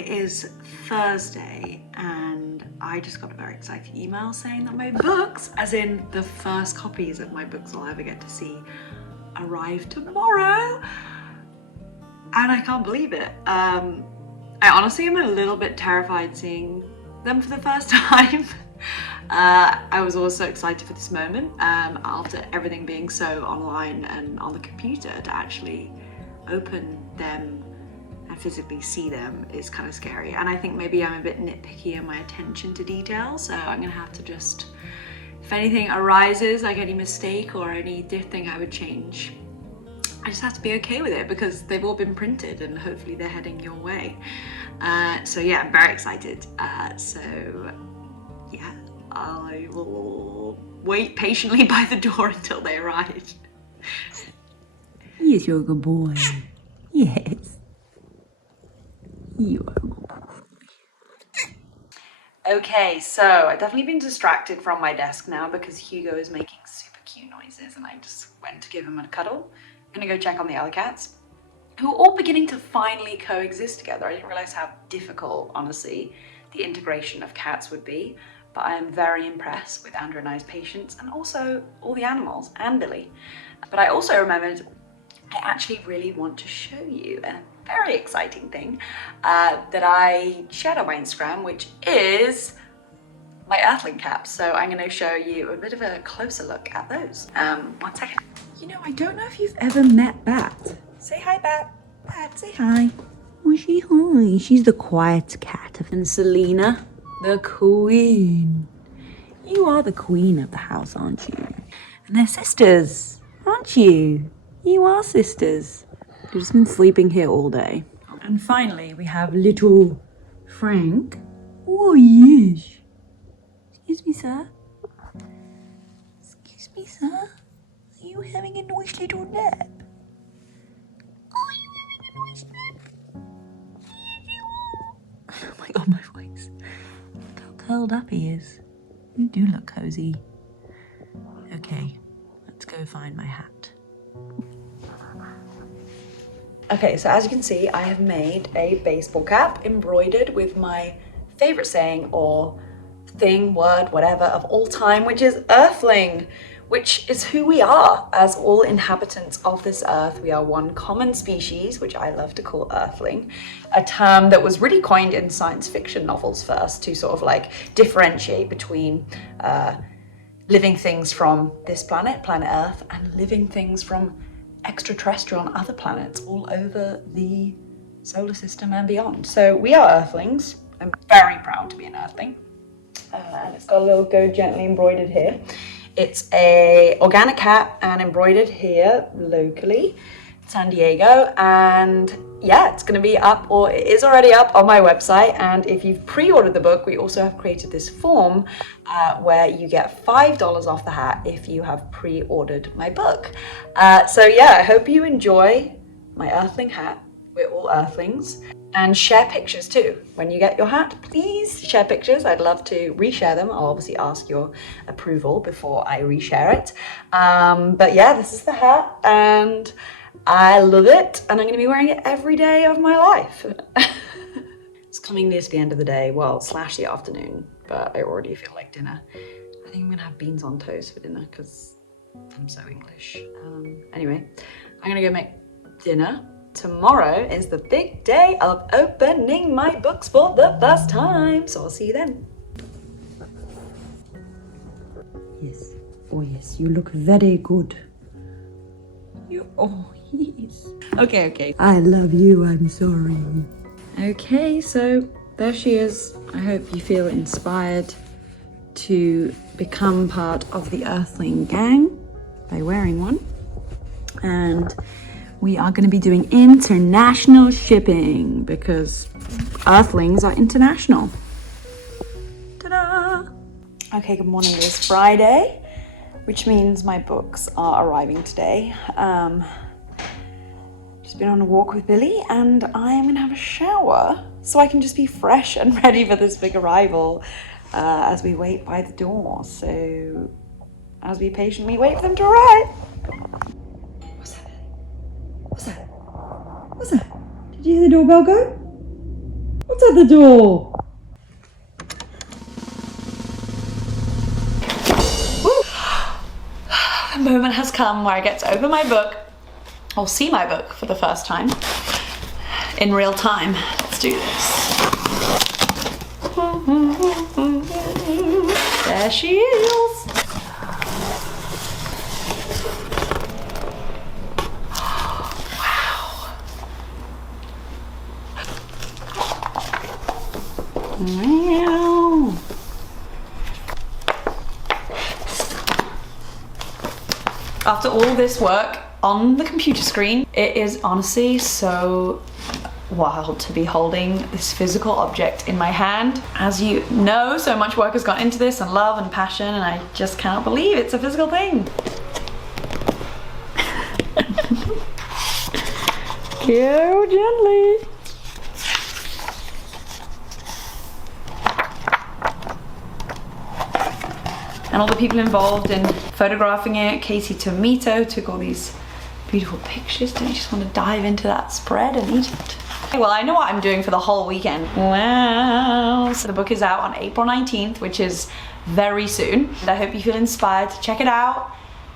It is Thursday and I just got a very exciting email saying that my books, as in the first copies of my books I'll ever get to see, arrive tomorrow. And I can't believe it. I honestly am a little bit terrified seeing them for the first time. I was also excited for this moment after everything being so online and on the computer. To actually open them and physically see them is kind of scary, and I think maybe I'm a bit nitpicky in my attention to detail, so I'm gonna have to just, if anything arises, like any mistake or any thing I would change, I just have to be okay with it because they've all been printed and hopefully they're heading your way. So yeah, I'm very excited. So yeah, I will wait patiently by the door until they arrive. Yes, you're a good boy. Yes. You are a good boy. Okay, so I've definitely been distracted from my desk now because Hugo is making super cute noises and I just went to give him a cuddle. I'm gonna go check on the other cats, who are all beginning to finally coexist together. I didn't realize how difficult, honestly, the integration of cats would be, but I am very impressed with Andrew and I's patience and also all the animals and Billy. But I also remembered I actually really want to show you a very exciting thing that I shared on my Instagram, which is my Earthling caps. So I'm going to show you a bit of a closer look at those. 1 second. You know, I don't know if you've ever met Bat. Say hi, Bat. Bat, say hi. Oh, hi. She's the quiet cat. And Selena, the queen. You are the queen of the house, aren't you? And they're sisters, aren't you? You are sisters. You've just been sleeping here all day. And finally, we have little Frank. Oh, yes. Excuse me, sir. Excuse me, sir. Are you having a nice little nap? Are you having a nice nap? Yes, you are. Oh my god, my voice. Look how curled up he is. You do look cozy. Okay, let's go find my hat. Okay, so as you can see, I have made a baseball cap embroidered with my favorite saying or thing, word, whatever of all time, which is Earthling, which is who we are as all inhabitants of this earth. We are one common species, which I love to call Earthling, a term that was really coined in science fiction novels first to sort of like differentiate between living things from this planet, planet Earth, and living things from extraterrestrial on other planets all over the solar system and beyond. So we are Earthlings. I'm very proud to be an Earthling. And it's got a little Go Gently embroidered here. It's a organic hat and embroidered here locally, San Diego, and yeah, it's going to be up, or it is already up on my website. And if you've pre-ordered the book, we also have created this form where you get $5 off the hat if you have pre-ordered my book. So yeah, I hope you enjoy my Earthling hat. We're all Earthlings. And share pictures too. When you get your hat, please share pictures. I'd love to reshare them. I'll obviously ask your approval before I reshare it. But yeah, this is the hat and I love it, and I'm going to be wearing it every day of my life. It's coming near to the end of the day, well, slash the afternoon, but I already feel like dinner. I think I'm going to have beans on toast for dinner because I'm so English. Anyway, I'm going to go make dinner. Tomorrow is the big day of opening my books for the first time, so I'll see you then. Yes. Oh, yes. You look very good. Oh, yes. Okay. I love you. I'm sorry. Okay, so there she is. I hope you feel inspired to become part of the Earthling gang by wearing one. And we are going to be doing international shipping because Earthlings are international. Ta-da! Okay, good morning. It is Friday, which means my books are arriving today. Just been on a walk with Billy and I am going to have a shower so I can just be fresh and ready for this big arrival as we wait by the door. So as we patiently wait for them to arrive. What's that? What's that? What's that? Did you hear the doorbell go? What's Someone's at the door. The moment has come where I get to open my book, or see my book for the first time in real time. Let's do this. There she is. Wow. Wow. After all this work on the computer screen, it is honestly so wild to be holding this physical object in my hand. As you know, so much work has gone into this, and love and passion, and I just cannot believe it's a physical thing. Go gently. And all the people involved in photographing it. Casey Tomito took all these beautiful pictures. Don't you just want to dive into that spread and eat it? Well, I know what I'm doing for the whole weekend. Wow. So the book is out on April 19th, which is very soon. And I hope you feel inspired to check it out.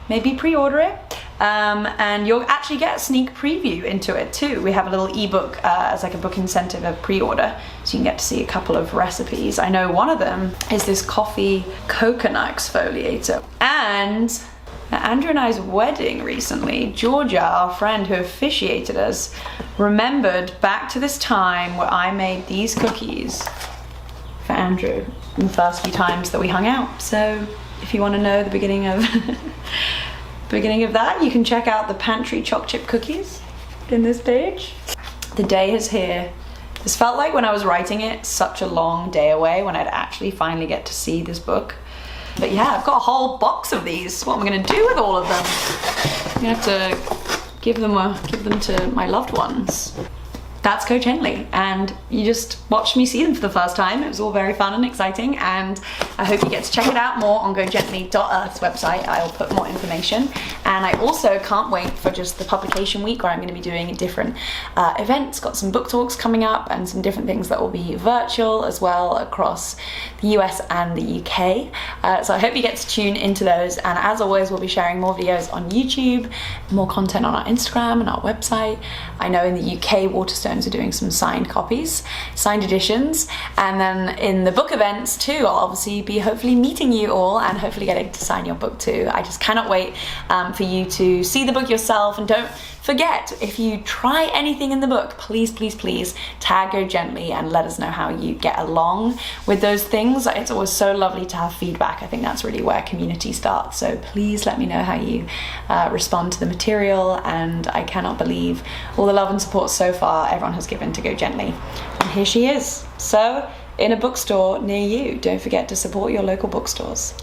Maybe pre-order it. And you'll actually get a sneak preview into it too. We have a little ebook as like a book incentive of pre-order, so you can get to see a couple of recipes. I know one of them is this coffee coconut exfoliator. And at Andrew and I's wedding recently, Georgia, our friend who officiated us, remembered back to this time where I made these cookies for Andrew in the first few times that we hung out. So if you want to know the beginning of that, you can check out the pantry choc chip cookies in this page. The day is here. This felt like when I was writing it, such a long day away when I'd actually finally get to see this book. But yeah, I've got a whole box of these. What am I gonna do with all of them? I'm gonna have to give them to my loved ones. That's Go Gently, and you just watched me see them for the first time. It was all very fun and exciting, and I hope you get to check it out more on gogently.earth's website. I'll put more information, and I also can't wait for just the publication week where I'm going to be doing different events. Got some book talks coming up and some different things that will be virtual as well across the US and the UK. So I hope you get to tune into those, and as always, we'll be sharing more videos on YouTube, more content on our Instagram and our website. I know in the UK, Waterstones are doing some signed copies, signed editions, and then in the book events too, I'll obviously be hopefully meeting you all and hopefully getting to sign your book too. I just cannot wait for you to see the book yourself, and don't forget, if you try anything in the book, please, please, please tag Go Gently and let us know how you get along with those things. It's always so lovely to have feedback. I think that's really where community starts. So please let me know how you respond to the material, and I cannot believe all the love and support so far everyone has given to Go Gently. And here she is. So in a bookstore near you, don't forget to support your local bookstores.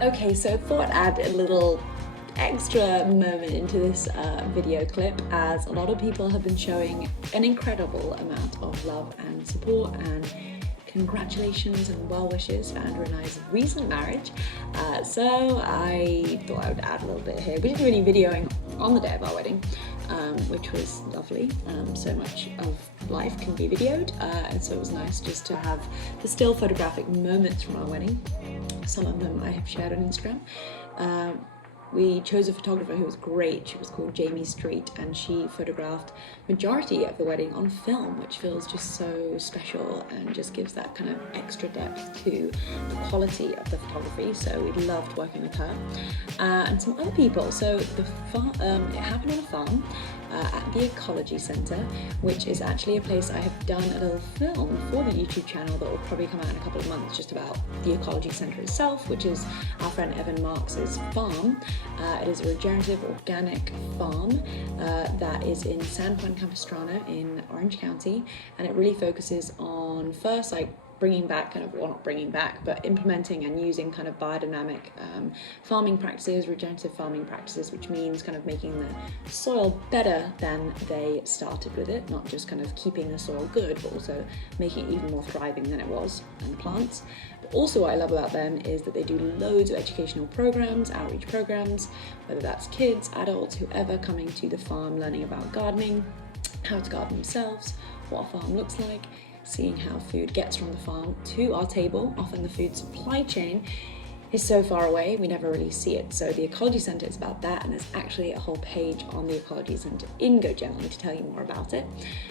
Okay, so I thought I'd add a little extra moment into this video clip, as a lot of people have been showing an incredible amount of love and support and congratulations and well wishes for Andrew and I's recent marriage. So I thought I would add a little bit here. We didn't do any videoing on the day of our wedding, which was lovely. So much of life can be videoed, and so it was nice just to have the still photographic moments from our wedding. Some of them I have shared on Instagram. We chose a photographer who was great. She was called Jamie Street, and she photographed majority of the wedding on film, which feels just so special and just gives that kind of extra depth to the quality of the photography. So we loved working with her, and some other people. So the farm, it happened on a farm. at the Ecology Centre, which is actually a place I have done a little film for the YouTube channel that will probably come out in a couple of months, just about the Ecology Centre itself, which is our friend Evan Marks's farm. It is a regenerative organic farm that is in San Juan Capistrano in Orange County, and it really focuses on first like bringing back kind of, well, not bringing back, but implementing and using kind of biodynamic farming practices, regenerative farming practices, which means kind of making the soil better than they started with it, not just kind of keeping the soil good, but also making it even more thriving than it was, and the plants. But also what I love about them is that they do loads of educational programs, outreach programs, whether that's kids, adults, whoever coming to the farm, learning about gardening, how to garden themselves, what a farm looks like, seeing how food gets from the farm to our table. Often the food supply chain is so far away, we never really see it. So the Ecology Centre is about that, and there's actually a whole page on the Ecology Centre in Go Gently to tell you more about it.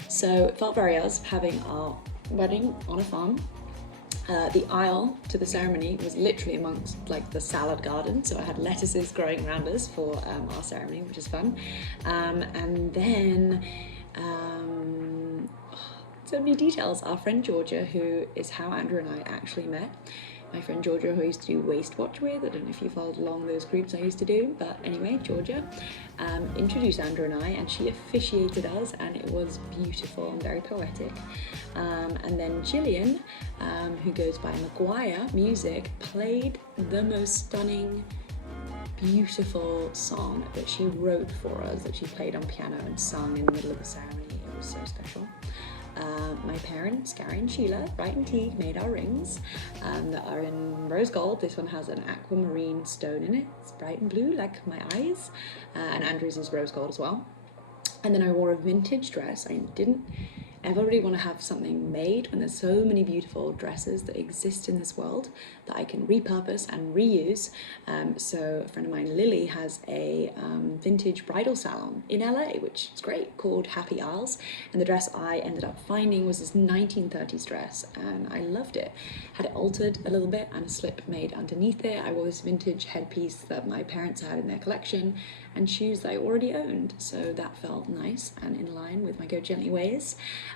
So it felt very us having our wedding on a farm. The aisle to the ceremony was literally amongst like the salad garden, so I had lettuces growing around us for our ceremony, which is fun. And then so many details. Our friend Georgia, who is how Andrew and I actually met. My friend Georgia, who I used to do Waste Watch with. I don't know if you followed along those groups I used to do, but anyway, Georgia introduced Andrew and I, and she officiated us, and it was beautiful and very poetic. And then Gillian, who goes by Maguire Music, played the most stunning, beautiful song that she wrote for us, that she played on piano and sung in the middle of the ceremony. It was so special. My parents, Gary and Sheila, Bright and Teague, made our rings that are in rose gold. This one has an aquamarine stone in it. It's bright and blue like my eyes, and Andrew's is rose gold as well. And then I wore a vintage dress. I didn't ever really want to have something made when there's so many beautiful dresses that exist in this world that I can repurpose and reuse. So a friend of mine, Lily, has a vintage bridal salon in LA, which is great, called Happy Isles. And the dress I ended up finding was this 1930s dress, and I loved it. Had it altered a little bit and a slip made underneath it. I wore this vintage headpiece that my parents had in their collection, and shoes that I already owned. So that felt nice and in line with my Go Gently ways.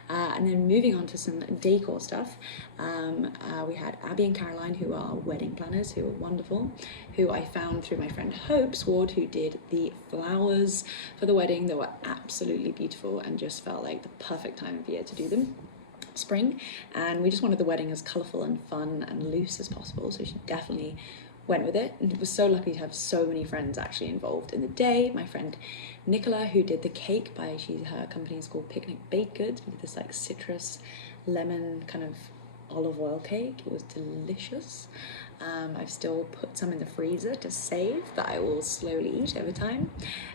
And then moving on to some decor stuff, we had Abby and Caroline, who are wedding planners, who are wonderful, who I found through my friend Hope Sward, who did the flowers for the wedding. They were absolutely beautiful and just felt like the perfect time of year to do them. Spring, and we just wanted the wedding as colourful and fun and loose as possible, so she definitely went with it, and was so lucky to have so many friends actually involved in the day. My friend Nicola, who did the cake her company is called Picnic Baked Goods. We did this like citrus lemon kind of olive oil cake. It was delicious. I've still put some in the freezer to save that I will slowly eat over time.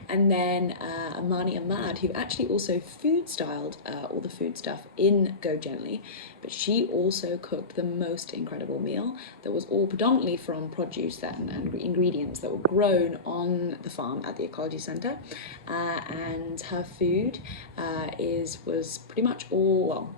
And then Amani Ahmad, who actually also food styled all the food stuff in Go Gently, but she also cooked the most incredible meal that was all predominantly from produce and ingredients that were grown on the farm at the Ecology Centre. And her food was pretty much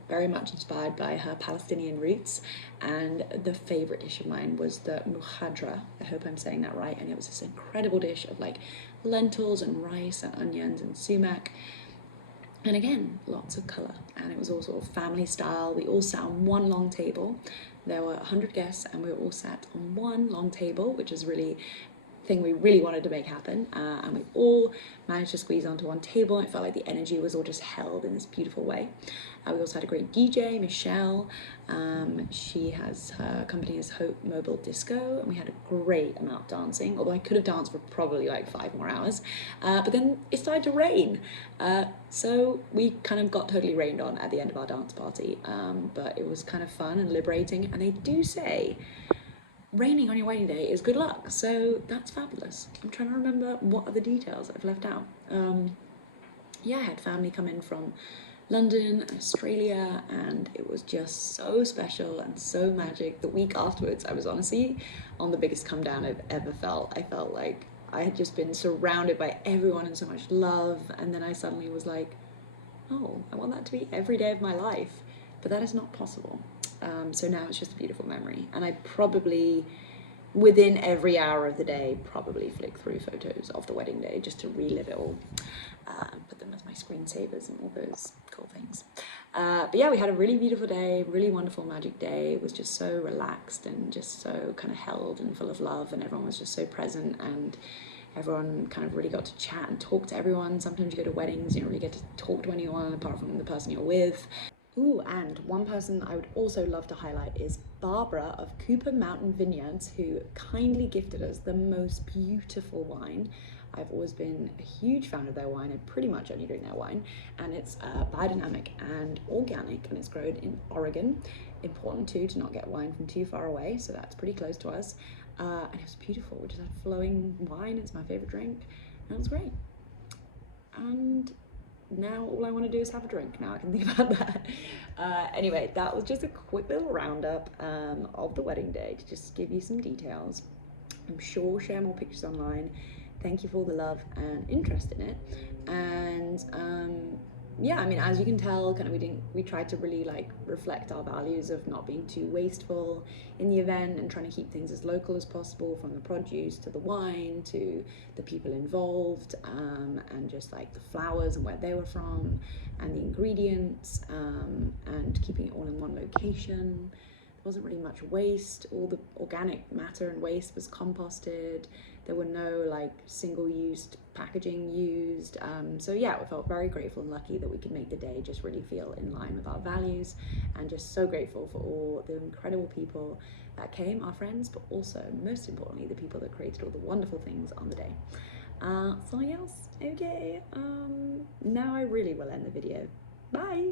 very much inspired by her Palestinian roots. And the favorite dish of mine was the muhadra. I hope I'm saying that right. And it was this incredible dish of like lentils and rice and onions and sumac, and again lots of color, and it was all sort of family style. We all sat on one long table. There were 100 guests, and we were all sat on one long table, which is really thing we really wanted to make happen, and we all managed to squeeze onto one table. It felt like the energy was all just held in this beautiful way. We also had a great DJ, Michelle. Her company is Hope Mobile Disco, and we had a great amount of dancing, although I could have danced for probably like 5 more hours, but then it started to rain, so we kind of got totally rained on at the end of our dance party, but it was kind of fun and liberating. And they do say raining on your wedding day is good luck, so that's fabulous. I'm trying to remember what are the details I've left out. I had family come in from London, Australia, and it was just so special and so magic. The week afterwards, I was honestly on the biggest come down I've ever felt. I felt like I had just been surrounded by everyone and so much love, and then I suddenly was like, oh, I want that to be every day of my life, but that is not possible. So now it's just a beautiful memory, and I probably within every hour of the day, probably flick through photos of the wedding day just to relive it all. Put them as my screensavers and all those cool things. But yeah, we had a really beautiful day, really wonderful magic day. It was just so relaxed and just so kind of held and full of love, and everyone was just so present, and everyone kind of really got to chat and talk to everyone. Sometimes you go to weddings, you don't really get to talk to anyone apart from the person you're with. Ooh, and one person I would also love to highlight is Barbara of Cooper Mountain Vineyards, who kindly gifted us the most beautiful wine. I've always been a huge fan of their wine. I pretty much only drink their wine, and it's biodynamic and organic, and it's grown in Oregon. Important too to not get wine from too far away, so that's pretty close to us. And it was beautiful. We just had flowing wine. It's my favorite drink, and it was great. And now all I want to do is have a drink. Now I can think about that. Anyway, that was just a quick little roundup of the wedding day to just give you some details. I'm sure we'll share more pictures online. Thank you for all the love and interest in it. And yeah, I mean, as you can tell, kind of we tried to really like reflect our values of not being too wasteful in the event, and trying to keep things as local as possible, from the produce to the wine to the people involved, and just like the flowers and where they were from and the ingredients, and keeping it all in one location. There wasn't really much waste. All the organic matter and waste was composted. There were no like single-use packaging used. So yeah, we felt very grateful and lucky that we could make the day just really feel in line with our values, and just so grateful for all the incredible people that came, our friends, but also most importantly, the people that created all the wonderful things on the day. So yes, okay, now I really will end the video. Bye.